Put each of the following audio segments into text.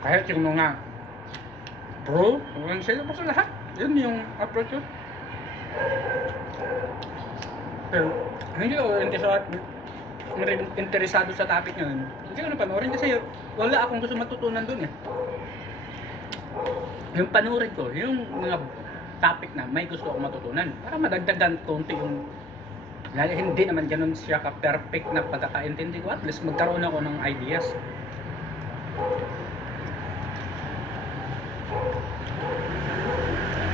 Kahit yung mga bro, hanggang sila pa sa lahat. Yun yung approach ko. Pero hindi ako interesado sa topic yun. Hindi ko na panoorin kasi wala akong gusto matutunan dun eh. Yung panoorin ko, yung mga topic na may gusto akong matutunan. Para madagdagan konti yung hindi naman ganun siya ka-perfect na pagkakaintindi ko. At least magkaroon ako ng ideas.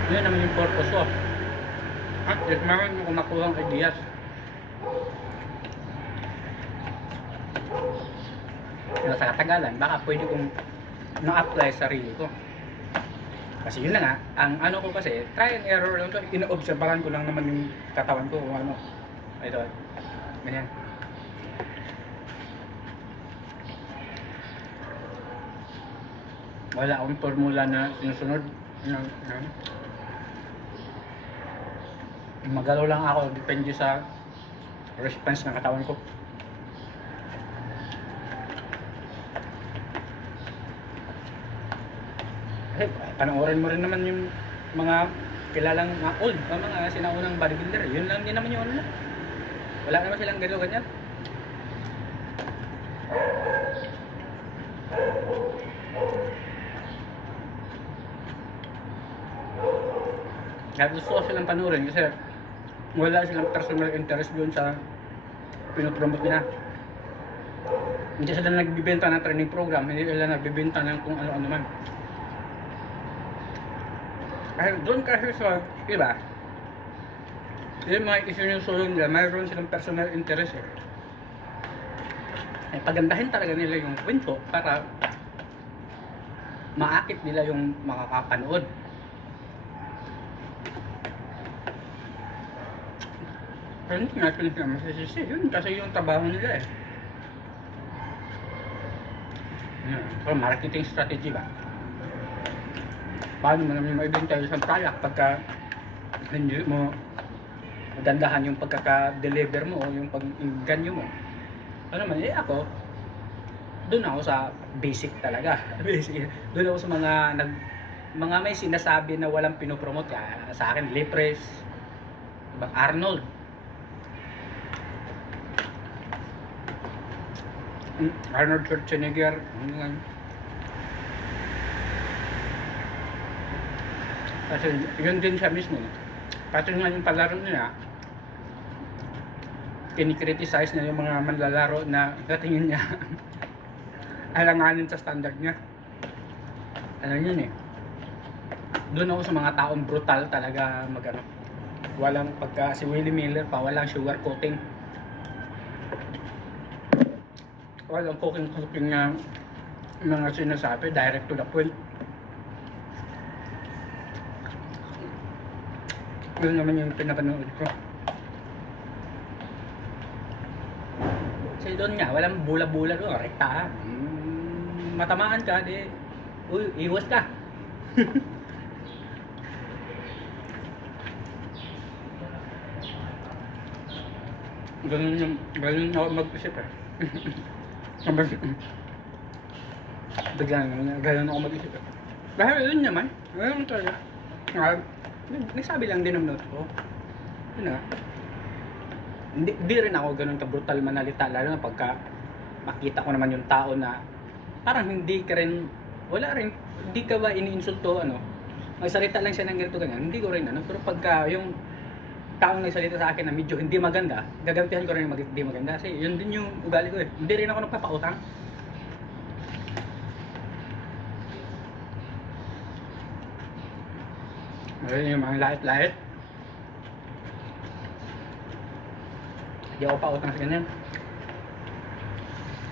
Yun naman yung purpose ko. At least meron yung makuha ng ideas. Sa katagalan, baka pwede kong na-apply sa sarili ko. Kasi yun na nga, ang ano ko kasi, try and error lang to. Ino-obserbahan ko lang naman yung katawan ko kung ano. Ito, ganyan. Wala akong formula na sinusunod. Magalaw lang ako, depende sa response ng katawan ko. Kasi panoorin mo rin naman yung mga kilalang old, mga sinaunang bodybuilder. Yun lang din naman yung ano. Wala naman silang gano'n ganyan. Kaya gusto ko silang panoorin kasi wala silang personal interest doon sa pinopromote nila. Hindi sila nagbibenta ng training program, hindi sila nagbibenta ng kung ano-ano man. Kasi doon kasi sa iba, yung mga isinusulong nila, mayroon silang personal interest eh. Pagandahin talaga nila yung kwento para maakit nila yung makakapanood. Pero hindi natin sila masisisi. Yun kasi yung trabaho nila eh. So, marketing strategy ba? Paano mo naman maibenta isang product pagka hindi mo magandahan yung pagkaka-deliver mo o yung pag-ganyo mo. Ano naman, ako doon ako sa basic talaga. Basic. Doon ako sa mga may sinasabi na walang pinopromote. Sa akin, Lepres, Arnold, Arnold Schwarzenegger, kasi yun din siya mismo. Kasi nga yung palaro niya, kinikriticize niya yung mga manlalaro na katingin niya alanganin sa standard niya. Ano yun eh. Doon ako sa mga taong brutal talaga magano. Walang pagka si Willie Miller pa, walang sugar coating. Walang cooking na mga sinasabi, direct to the point. Yun naman yung pinapanood ko. Kasi doon nga, walang bula-bula doon, rekta. Matamaan ka, di, uy, iwas ka. Ganun ako mag-isip eh. Biglang ganun ako mag-isip eh. Dahil yun naman, ganun talaga. Nagsabi lang din ng note ko. Yun na. Hindi rin ako ganun ka-brutal manalita, lalo na pagka makita ko naman yung tao na parang hindi ka rin, wala rin, hindi ka ba iniinsulto, ano, magsalita lang siya ng ganito ganyan, hindi ko rin ano, pero pagka yung taong nagsalita sa akin na medyo hindi maganda, gagantihan ko rin yung hindi maganda, kasi yun din yung ugali ko eh, hindi rin ako nagpapautang. Ayun yung mga lait-lait. Hindi ako pautang sa ganyan.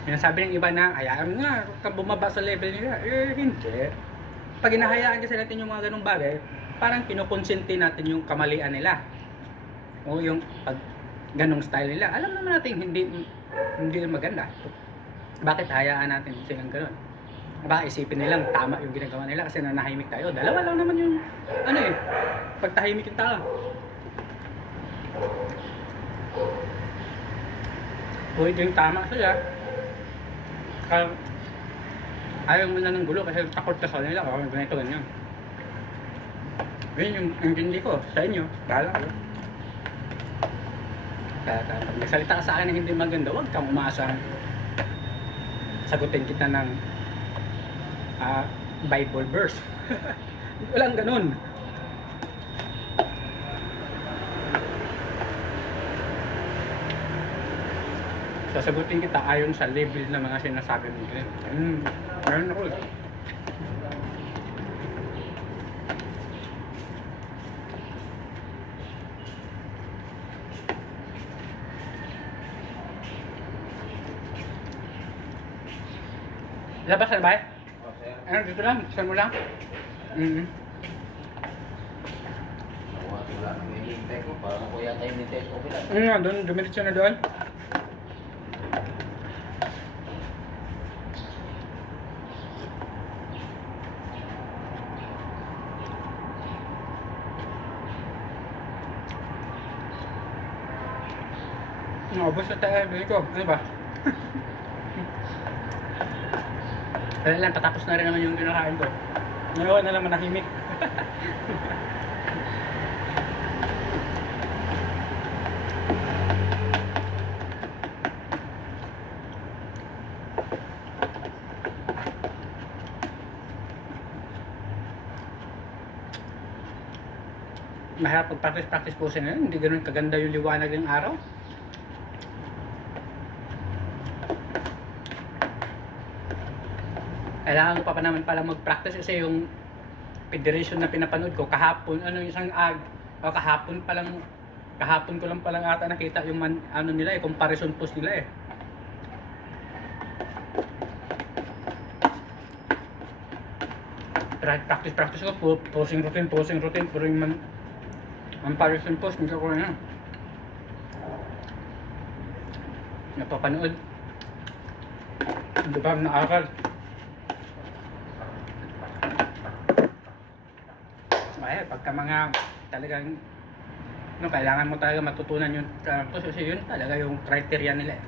Yan sabi ng iba na, hayaan nga, kung bumaba sa level nila. Eh, hindi. Pag hinahayaan kasi natin yung mga ganung bagay, parang kinukonsente natin yung kamalian nila. O yung pag ganong style nila. Alam naman natin hindi maganda. Bakit hayaan natin silang ganon? Baka isipin nilang tama yung ginagawa nila kasi nanahimik tayo. Dalawa lang naman yung ano eh, pagtahimik yung tao. Pwede yung tama sila. Ayaw mo na ng gulo kasi takot ka sa kanila. O, ganito, ganyan. Yun yung intindi ko sa inyo. Bahala kayo. Kaya pag nagsalita ka sa akin na hindi maganda, huwag kang umaasang sagutin kita ng Bible verse. Walang ganun. Sasagutin kita ayon sa level ng mga sinasabi mo. Meron ako. Labas na ba? Ano, dito lang? Saan mo lang? Wala nang hinihintay ko. Parang ako yata yung hinihintay ko. Doon, dumiritso na doon. Naubos na tayo, bili ko. Ano ba? Kaya lang, patapos na rin naman yung kinakain ko. Ngayon na lang manahimik. Mahirap pag-practice po siya ngayon. Hindi ganun kaganda yung liwanag ng araw. Kailangan ko pa naman pala mag-practice kasi yung federation na pinapanood ko kahapon, kahapon ko lang palang ata nakita yung nila comparison post nila practice ko, posing routine, pero yung comparison post, hindi ko na napapanood. Hindi ba nakakal? Pagka mga talagang kailangan mo talaga matutunan yung post kasi yun talaga yung criteria nila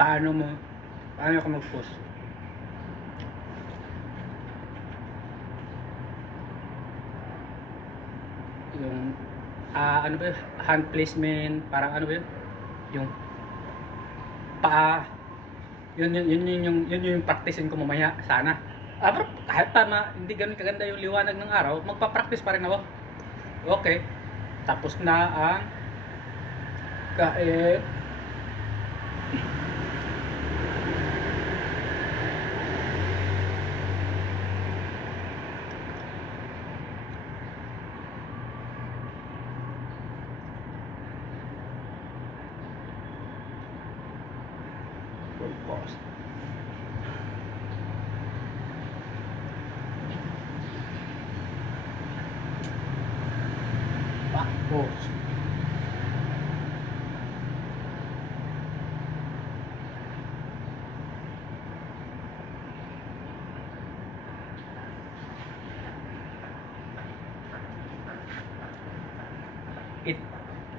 paano ka mag-post. Yung ano ba yun? Hand placement, parang ano ba yun? Yung paa, yun yung practicein ko mamaya sana. Pero kahit hindi ganun kaganda yung liwanag ng araw, magpa-practice pa rin ako. Okay. Tapos na ang kain. Full post. Post.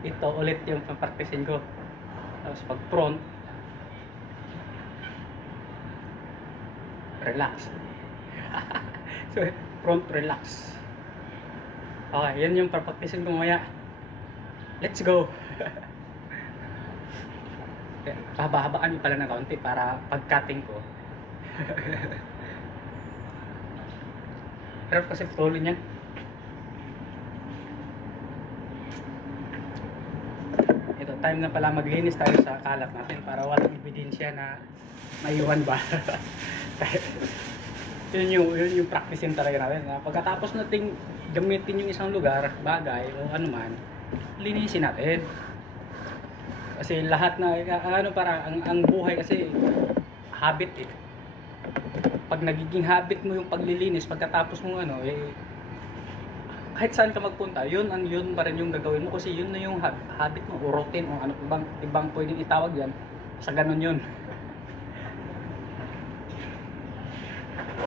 Ito ulit yung papracticein ko. Tapos pag front, relax. So, front relax. Okay, yan yung papracticein ko mamaya. Let's go! Haba-habaan mo pala ng kaunti para pag-cutting ko. Pero kasi tuloy niyan. Ito, time na pala maglinis tayo sa kalat natin para walang ebidensya na maiwan ba. yun yung practicein talaga natin. Pagkatapos nating gamitin yung isang lugar, bagay o ano man, linisin natin. Kasi lahat na ang buhay kasi habit Pag nagiging habit mo yung paglilinis pagkatapos mo kahit saan ka magpunta, yun pa rin yung gagawin mo kasi yun na yung habit mo o routine o ano ibang pwedeng itawag yan sa ganun yun.